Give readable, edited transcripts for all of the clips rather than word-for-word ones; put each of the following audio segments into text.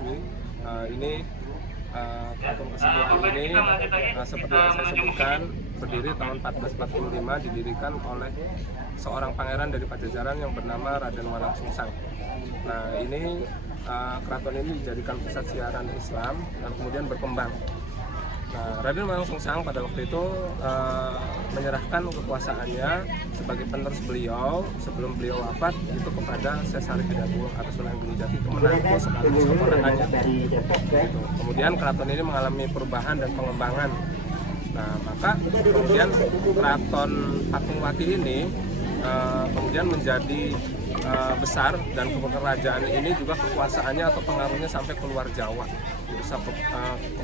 resmi. Ini Keraton Kasepuhan ini seperti yang saya sebutkan berdiri tahun 1445, didirikan oleh seorang pangeran dari Pajajaran yang bernama Raden Walangsungsang. Nah, ini keraton ini dijadikan pusat siaran Islam dan kemudian berkembang. Nah, Raden Walangsungsang pada waktu itu menyerahkan kekuasaannya sebagai penerus beliau sebelum beliau wafat itu kepada Sesari Kedawung atau Sunan Gunung Jati, itu menantu sekaligus keponakannya. Gitu. Kemudian keraton ini mengalami perubahan dan pengembangan. Nah, maka kemudian keraton Patungwati ini kemudian menjadi besar, dan kerajaan ini juga kekuasaannya atau pengaruhnya sampai keluar Jawa, bisa ke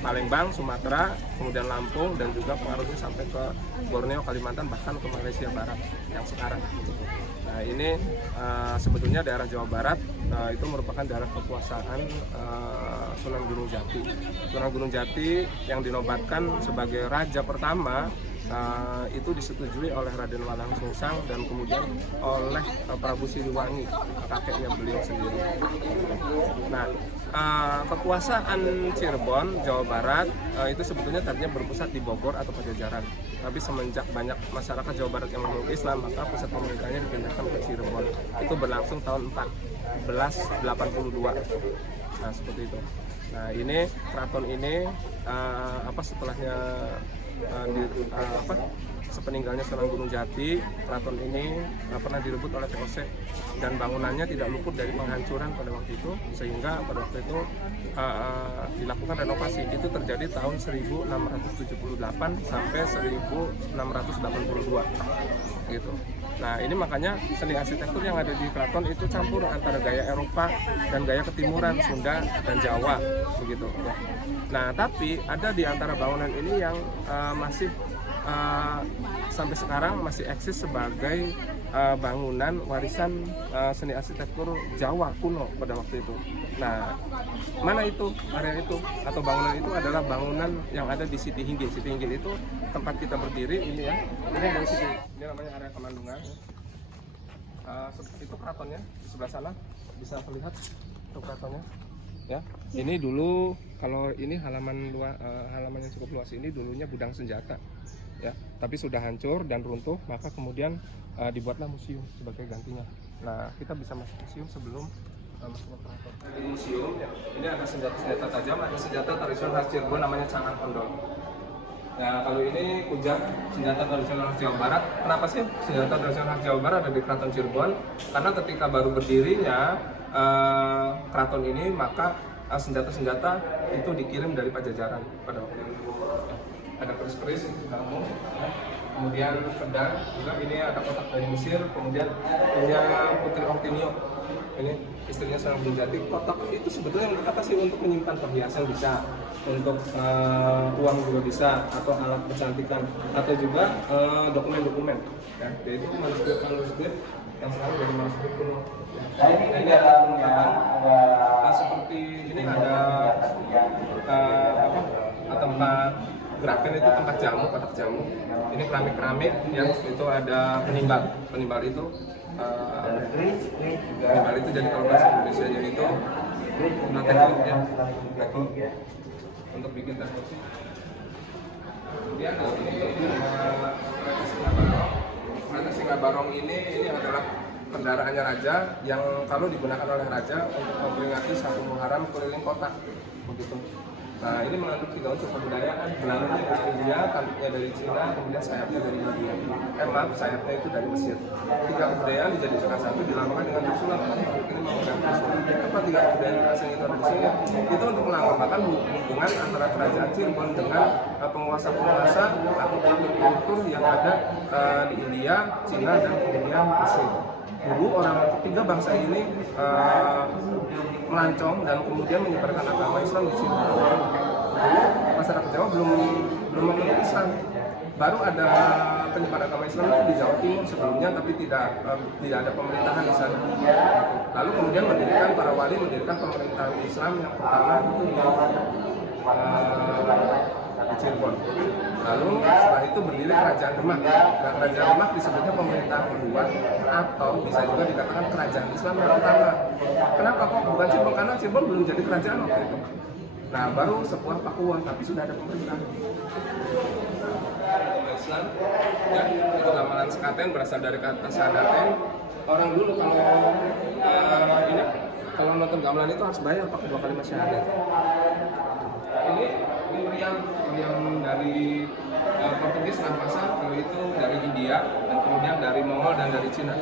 Palembang, Sumatera, kemudian Lampung, dan juga pengaruhnya sampai ke Borneo, Kalimantan, bahkan ke Malaysia Barat yang sekarang. Nah, ini sebetulnya daerah Jawa Barat itu merupakan daerah kekuasaan Sunan Gunung Jati. Sunan Gunung Jati yang dinobatkan sebagai raja pertama itu disetujui oleh Raden Walangsungsang dan kemudian oleh Prabu Siliwangi, kakeknya beliau sendiri. Nah, kekuasaan Cirebon, Jawa Barat itu sebetulnya tadinya berpusat di Bogor atau Pajajaran. Tapi semenjak banyak masyarakat Jawa Barat yang memeluk Islam, maka pusat pemerintahnya dipindahkan ke Cirebon. Itu berlangsung tahun 1482. Nah, seperti itu. Nah, ini keraton ini setelahnya sepeninggalnya Sunan Gunung Jati, keraton ini pernah direbut oleh VOC dan bangunannya tidak luput dari penghancuran pada waktu itu, sehingga pada waktu itu dilakukan renovasi. Itu terjadi tahun 1678 sampai 1682 gitu. Nah, ini makanya seni arsitektur yang ada di keraton itu campur antara gaya Eropa dan gaya ketimuran, Sunda dan Jawa begitu ya. Nah, tapi ada di antara bangunan ini yang masih sampai sekarang masih eksis sebagai bangunan warisan seni arsitektur Jawa kuno pada waktu itu. Nah, mana itu area itu atau bangunan itu adalah bangunan yang ada di Siti Hinggil. Siti Hinggil itu tempat kita berdiri ini ya. Ini dari sini. Ini namanya area Kemandungan. Itu keratonnya di sebelah sana, bisa terlihat itu keratonnya. Ya, ini dulu kalau ini halaman yang cukup luas ini dulunya gudang senjata, ya. Tapi sudah hancur dan runtuh, maka kemudian dibuatlah museum sebagai gantinya. Nah, kita bisa masuk museum sebelum masuk ke keraton. Di museum, ya, ini ada senjata-senjata tajam, ada senjata tradisional khas Cirebon namanya canang kondol. Nah, kalau ini kujang, senjata tradisional khas Jawa Barat. Kenapa sih senjata tradisional khas Jawa Barat ada di Keraton Cirebon? Karena ketika baru berdirinya keraton ini, maka senjata-senjata itu dikirim dari Pajajaran pada waktu itu. Ada keris-keris kamu, kemudian pedang juga, ini ada kotak dari Mesir, kemudian punya Putri Oktinio, ini istrinya Sunan Gunung Jati. Kotak itu sebetulnya apa sih, untuk menyimpan perhiasan bisa, untuk uang juga bisa, atau alat kecantikan, atau juga dokumen-dokumen. Ya, yaitu manuskrip yang sekarang dari manuskrip kuno. Nah, ini ada seperti ini ada tempat gerakan, itu tempat jamu, kotak jamu. Ini keramik yang itu ada penimbal itu jadi kalau bahasa Indonesia jadi itu teknik ya, teknik untuk bikin teknik. Kemudian kereta Singa Barong ini adalah kendaraannya raja yang kalau digunakan oleh raja untuk memperingati satu Muharram keliling kota begitu. Nah, ini mengandung 3 unsur kebudayaan. Belangnya dari India, tanduknya dari Cina, kemudian sayapnya dari India. Sayapnya itu dari Mesir. 3 kebudayaan dijadikan satu, dilambangkan dengan Trisulam. Ini menggunakan Trisulam. Kenapa 3 kebudayaan asing itu ada di sini? Itu untuk melambangkan hubungan antara kerajaan Cirebon dengan penguasa-penguasa atau kultur yang ada di India, Cina, dan kemudian Mesir. Dulu orang ketiga bangsa ini melancong dan kemudian menyebarkan agama Islam di sini. Dulu masyarakat Jawa belum memeluk Islam. Baru ada penyebaran agama Islam itu di Jawa Timur sebelumnya, tapi tidak ada pemerintahan di sana. Lalu kemudian para wali mendirikan pemerintahan Islam yang pertama itu di di Cirebon. Lalu setelah itu berdiri Kerajaan Demak. Nah, Kerajaan Demak disebutnya pemerintahan kedua atau bisa juga dikatakan kerajaan Islam yang pertama. Kenapa kok bukan Cirebon? Karena Cirebon belum jadi kerajaan waktu itu. Nah, baru sebuah Pakuwon, tapi sudah ada pemerintahan. Islam, ya, itu gamelan sekaten berasal dari kata sadaten. Orang dulu kalau nonton gamelan itu harus bayar pakai 2 kalimat syahadat. Ini meriam dari Portugis rampasan, kalau itu dari India, dan kemudian dari Mongol dan dari Cina.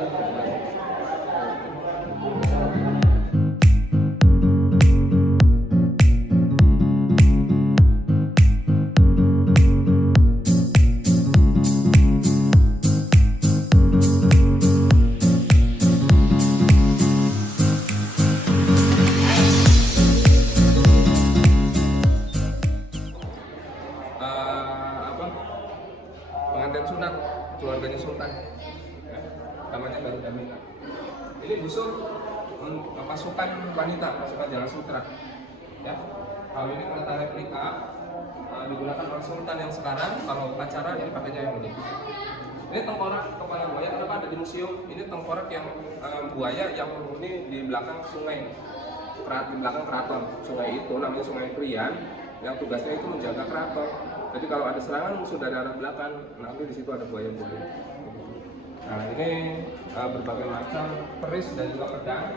Pengantin sunat keluarganya Sultan, ya, namanya Baru Damina. Ini busur pasukan wanita, pasukan Jalan Sutra, ya. Kalau ini kereta replika digunakan oleh Sultan yang sekarang. Kalau upacara ini pakainya yang ini. Ini tengkorak kepala buaya, kenapa ada di museum? Ini tengkorak yang buaya yang menghuni di belakang sungai, di belakang keraton. Sungai itu namanya Sungai Prian, yang tugasnya itu menjaga keraton. Jadi kalau ada serangan musuh dari arah belakang, nanti di situ ada buaya putih. Nah, ini berbagai macam keris dan juga pedang.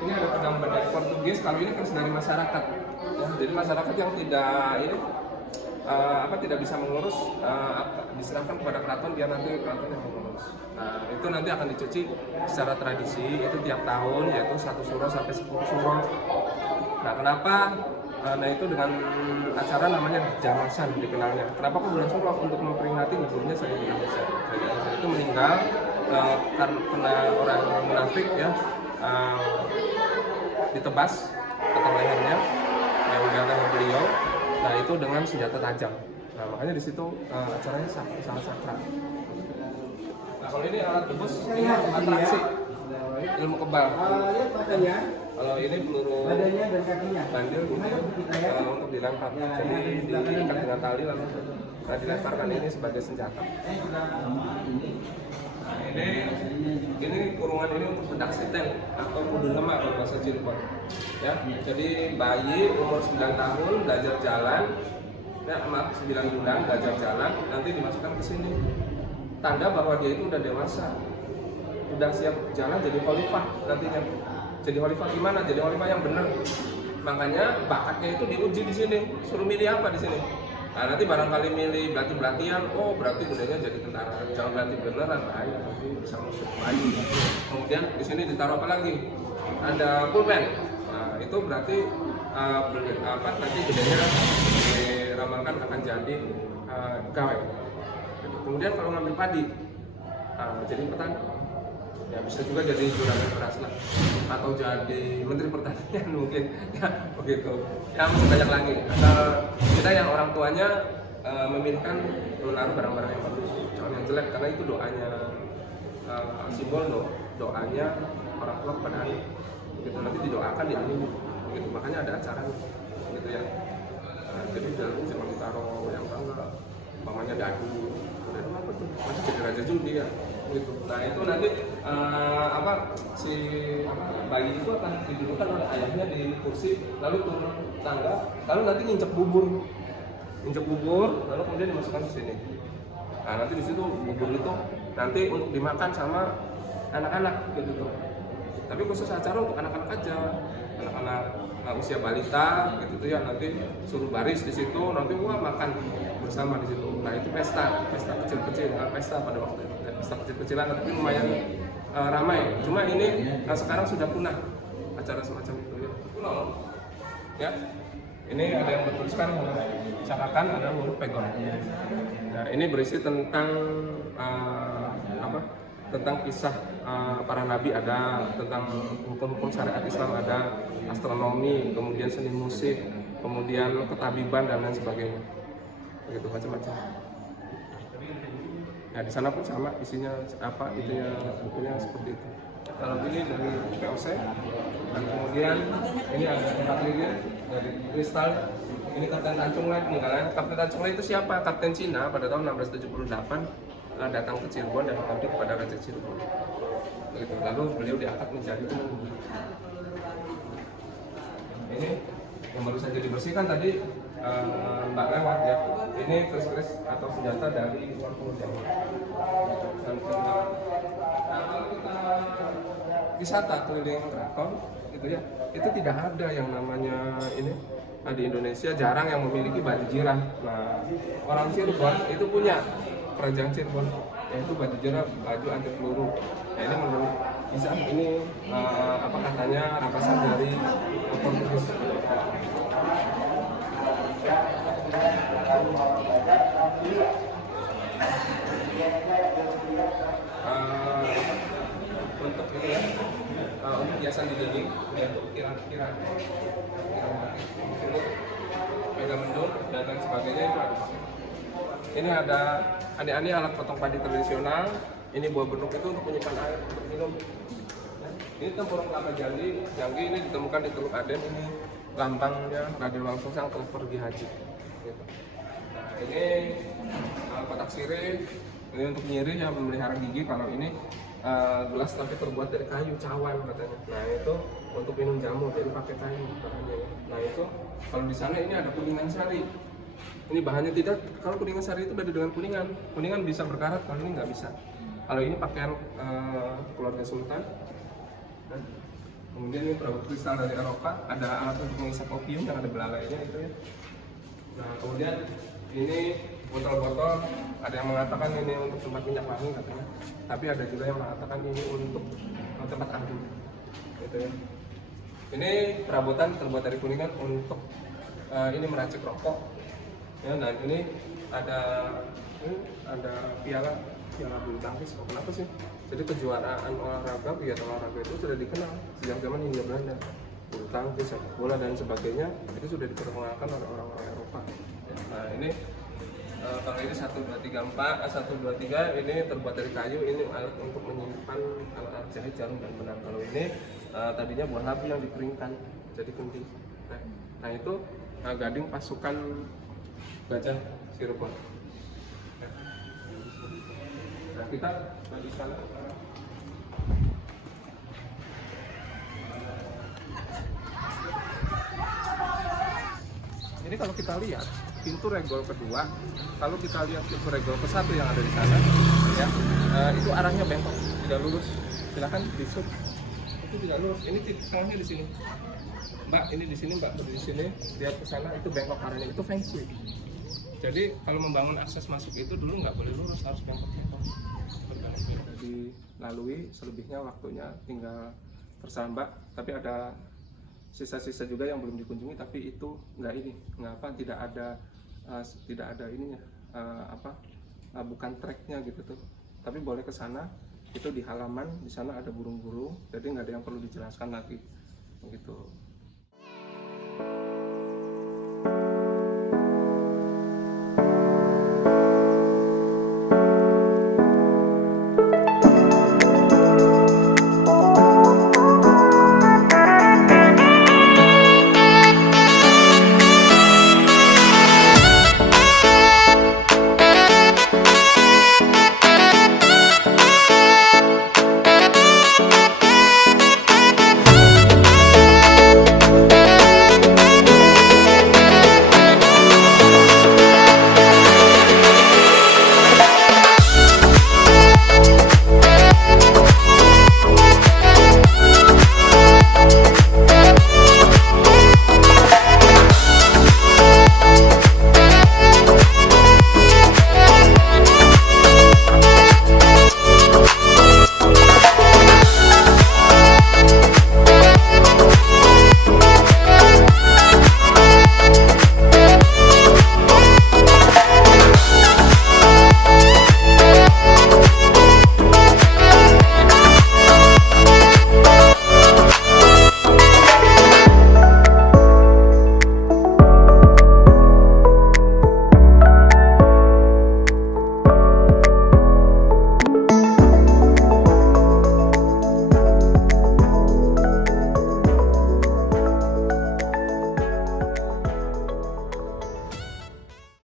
Ini ada pedang dari Portugis. Kalau ini keris dari masyarakat, ya. Jadi masyarakat yang tidak bisa mengurus, diserahkan kepada keraton, biar nanti keraton yang mengurus. Nah, itu nanti akan dicuci secara tradisi, itu tiap tahun, yaitu 1 suro sampai 10 suro. Nah, kenapa? Nah, itu dengan acara namanya Jamasan dikenalnya. Kenapa kok bulan Suro? Untuk memperingati gugurnya Sayyidina Husain. Sayyidina Husain itu meninggal karena orang munafik, ya, ditebas atau lehernya yang mengganggu beliau. Nah, itu dengan senjata tajam. Nah, makanya di situ acaranya sangat sakral. Nah, kalau ini alat debus, ini atraksi ilmu kebal. Kalau ini peluru bandil untuk dilempar, jadi diikat dengan tali lalu dilemparkan ini sebagai senjata. Nah, ini kurungan ini untuk bedak sitel atau kudu lemah kalau bahasa Cirebon, ya. Jadi bayi umur 9 tahun belajar jalan, ya, 9 bulan belajar jalan, nanti dimasukkan ke sini, tanda bahwa dia itu udah dewasa, udah siap jalan jadi khalifah nantinya. Jadi khalifah gimana? Jadi khalifah yang benar. Makanya bakatnya itu diuji di sini. Suruh milih apa di sini? Nah, nanti barangkali milih belati-belatian, oh berarti budayanya jadi tentara. Jangan belati beneran, bahaya nanti bisa musuh lagi. Kemudian di sini ditaruh apa lagi? Ada pulpen. Nah, itu berarti nanti budayanya diramalkan akan jadi gawe. Kemudian kalau ngambil padi, jadi petani. Ya, bisa juga jadi juragan beras lah, atau jadi menteri pertanian mungkin, ya begitu. Ya masih banyak lagi. Kita yang orang tuanya memilihkan menaruh barang-barang yang bagus, jangan yang jelek, karena itu doanya, simbol doanya orang tua kepada anak. Begitu, nanti didoakan di anak, begitu. Makanya ada acara, gitu ya. Jadi dalam jangan ditaruh yang bangga, umpamanya dadu, apa tuh, masih jadi raja judi ya. Gitu. Nah, itu nanti bayi itu akan didudukkan oleh ayahnya di kursi, lalu turun tangga, lalu nanti nginjek bubur, lalu kemudian dimasukkan ke sini. Nah, nanti di situ bubur itu nanti untuk dimakan sama anak-anak, gitu. Tapi khusus acara untuk anak-anak aja, anak-anak usia balita, gitu ya. Nanti suruh baris di situ, nanti makan bersama di situ. Nah, itu pesta kecil-kecil, pesta pada waktu itu. Pesta kecil-kecilan, tapi lumayan ramai. Cuma ini sekarang sudah punah acara semacam itu, ya. Ya, ini ada yang bertuliskan cakakan, ada huruf pegon. Nah, ini berisi tentang tentang kisah para nabi, ada tentang hukum-hukum syariat Islam, ada astronomi, kemudian seni musik, kemudian ketabiban dan lain sebagainya, begitu macam-macam. Nah, di sana pun sama isinya bukunya seperti itu. Kalau ini dari POC, dan kemudian ini ada tempat lilin. dari kristal. Ini Kapten Tancunglai peninggalan. Kapten Tancunglai itu siapa? Kapten Cina pada tahun 1678 datang ke Cirebon dan mengabdi kepada Raja Cirebon. Begitu. Lalu beliau diangkat menjadi penunggu. Ini yang baru saja dibersihkan tadi Mbak lewat ya. Ini kris-kris atau senjata dari luar pulau Jawa. Kalau kita wisata keliling keraton gitu ya, itu tidak ada yang namanya ini di Indonesia jarang yang memiliki baju jirah. Nah, orang Cirebon itu punya, kerajaan Cirebon, yaitu baju jirah, baju anti peluru. Nah, ini menurut bisa ini apa katanya rampasan dari Portugis. Untuk ini ya, untuk hiasan di dinding, ya, untuk ukiran-ukiran, megamendung dan lain sebagainya itu ada. Ini ada aneh-aneh alat potong padi tradisional. Ini buah benuk itu untuk menyimpan air untuk minum. Ini tempurung kelapa janggi ini ditemukan di Teluk Aden. Ini lambangnya Raden Wang Sungsang telah pergi haji. Gitu. Nah, ini kotak sirih. Ini untuk nyiri yang memelihara gigi. Kalau ini gelas tapi terbuat dari kayu cawan katanya. Nah itu untuk minum jamu jadi pakai kayu bahannya. Nah itu kalau di sana ini ada kuningan sari. Ini bahannya tidak, kalau kuningan sari itu beda dengan kuningan. Kuningan bisa berkarat, kalau ini nggak bisa. Kalau ini pakaian keluarga Sultan. Nah, kemudian ini perabot kristal dari Eropa. Ada alat untuk mengisap opium yang ada belalainya itu ya. Nah kemudian ini botol-botol, ada yang mengatakan ini untuk tempat minyak wangi katanya, tapi ada juga yang mengatakan ini untuk tempat anggur gitu ya. Ini perabotan terbuat dari kuningan untuk ini meracik rokok ya. Dan ini ada piala bulu tangkis. Kenapa sih? Jadi kejuaraan olahraga, kegiatan olahraga itu sudah dikenal sejak zaman Hindia Belanda. Bulu tangkis, sepak bola dan sebagainya itu sudah diperkenalkan oleh orang-orang Eropa. Nah ini kalau ini 1, 2, 3 ini terbuat dari kayu. Ini alat untuk menyimpan alat jahit, jarum dan benang. Kalau ini tadinya buah labu yang dikeringkan jadi kendi. Nah itu gading pasukan Gajah Cirebon. Nah kita di sana. Ini kalau kita lihat pintu regol kedua, kalau kita lihat pintu regol ke-1 yang ada di sana, ya itu arahnya bengkok, tidak lurus. Silakan disut, itu tidak lurus. Ini titik tengahnya di sini, Mbak. Ini di sini, Mbak, di sini. Lihat ke sana, itu bengkok arahnya. Itu feng shui. Jadi kalau membangun akses masuk itu dulu nggak boleh lurus, harus bengkok-bengkok. Dilalui, selebihnya waktunya tinggal terserah Mbak. Tapi ada sisa-sisa juga yang belum dikunjungi, tapi itu tidak ada ininya, bukan treknya gitu tuh. Tapi boleh ke sana, itu di halaman, di sana ada burung-burung, jadi nggak ada yang perlu dijelaskan lagi, begitu.